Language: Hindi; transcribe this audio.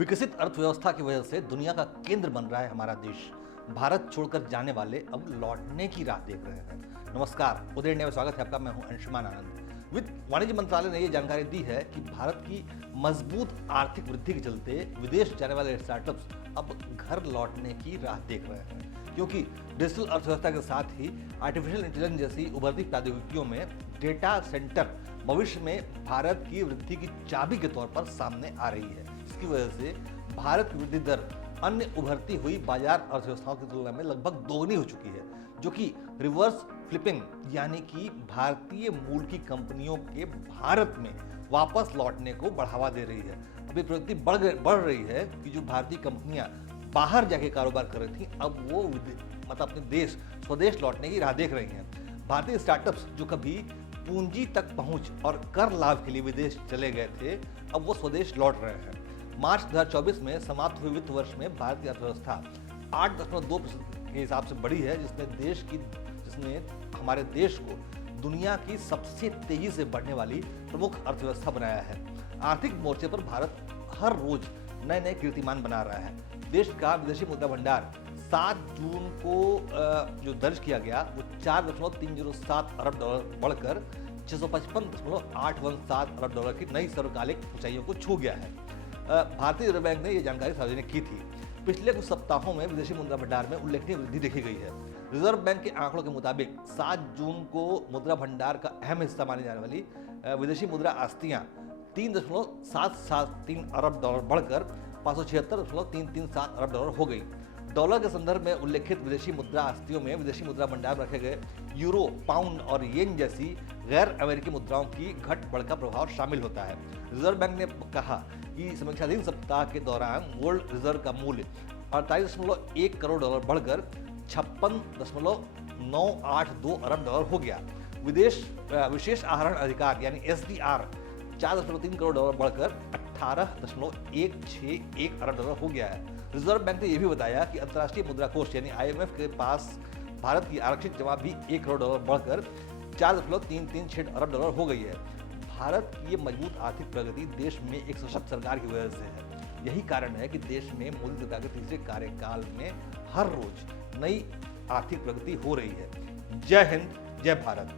विकसित अर्थव्यवस्था की वजह से दुनिया का केंद्र बन रहा है हमारा देश। भारत छोड़कर जाने वाले अब लौटने की राह देख रहे हैं। नमस्कार, उदय इंडिया में स्वागत है आपका। मैं हूं अंशुमान आनंद। वित्त वाणिज्य मंत्रालय ने यह जानकारी दी है कि भारत की मजबूत आर्थिक वृद्धि के चलते विदेश जाने वाले स्टार्टअप्स अब घर लौटने की राह देख रहे हैं, क्योंकि डिजिटल अर्थव्यवस्था के साथ ही आर्टिफिशियल इंटेलिजेंस जैसी उभरती प्रौद्योगिकियों में डेटा सेंटर भविष्य में भारत की वृद्धि की चाबी के तौर पर सामने आ रही है। इसकी वजह से भारत की वृद्धि दर अन्य उभरती हुई बाजार अर्थव्यवस्थाओं की तुलना में लगभग दोगुनी हो चुकी है, जो कि रिवर्स फ्लिपिंग यानी कि भारतीय मूल की कंपनियों के भारत में वापस लौटने को बढ़ावा दे रही है। अभी प्रवृत्ति बढ़ रही है कि जो भारतीय कंपनियां बाहर जाके कारोबार कर रही थी, अब वो अपने देश स्वदेश लौटने की राह देख रही हैं। भारतीय स्टार्टअप्स जो कभी पूंजी तक पहुंच और कर लाभ के लिए विदेश चले गए थे, अब वो स्वदेश लौट रहे हैं। मार्च 2024 में समाप्त हुए वित्त वर्ष में भारत की अर्थव्यवस्था 8.2% के हिसाब से बढ़ी है, जिसने हमारे देश को दुनिया की सबसे तेजी से बढ़ने वाली प्रमुख अर्थव्यवस्था बनाया है। आर्थिक मोर्चे पर भारत हर रोज नए नए कीर्तिमान बना रहा है। देश का विदेशी मुद्रा भंडार 7 जून को जो दर्ज किया गया वो 4.307 अरब डॉलर बढ़कर 655.817 अरब डॉलर की नई सर्वकालिक ऊंचाइयों को छू गया है। भारतीय रिजर्व बैंक ने यह जानकारी सार्वजनिक की थी। पिछले कुछ सप्ताहों में विदेशी मुद्रा भंडार में उल्लेखनीय वृद्धि देखी गई है। रिजर्व बैंक के आंकड़ों के मुताबिक 7 जून को मुद्रा भंडार का अहम हिस्सा मानी जाने वाली विदेशी मुद्रा आस्तियां 3.773 अरब डॉलर बढ़कर 576.337 अरब डॉलर हो गई। डॉलर के संदर्भ में उल्लेखित विदेशी मुद्रा आस्तियों में विदेशी मुद्रा भंडार में रखे गए यूरो, पाउंड और येन जैसी गैर अमेरिकी मुद्राओं की घट बढ़ का प्रभाव शामिल होता है। रिजर्व बैंक ने कहा कि समीक्षाधीन सप्ताह के दौरान गोल्ड रिजर्व का मूल्य 48.1 करोड़ डॉलर बढ़कर 56.982 अरब डॉलर हो गया। विशेष आहरण अधिकार यानी SDR 4.3 करोड़ डॉलर बढ़कर 18.161 अरब डॉलर हो गया है। रिजर्व बैंक ने यह भी बताया कि अंतर्राष्ट्रीय मुद्रा कोष यानी IMF के पास भारत की आरक्षित जमा भी 1 करोड़ डॉलर बढ़कर 4.336 अरब डॉलर हो गई है। भारत की ये मजबूत आर्थिक प्रगति देश में एक सशक्त सरकार की वजह से है। यही कारण है कि देश में मोदी सरकार के तीसरे कार्यकाल में हर रोज नई आर्थिक प्रगति हो रही है। जय हिंद, जय भारत।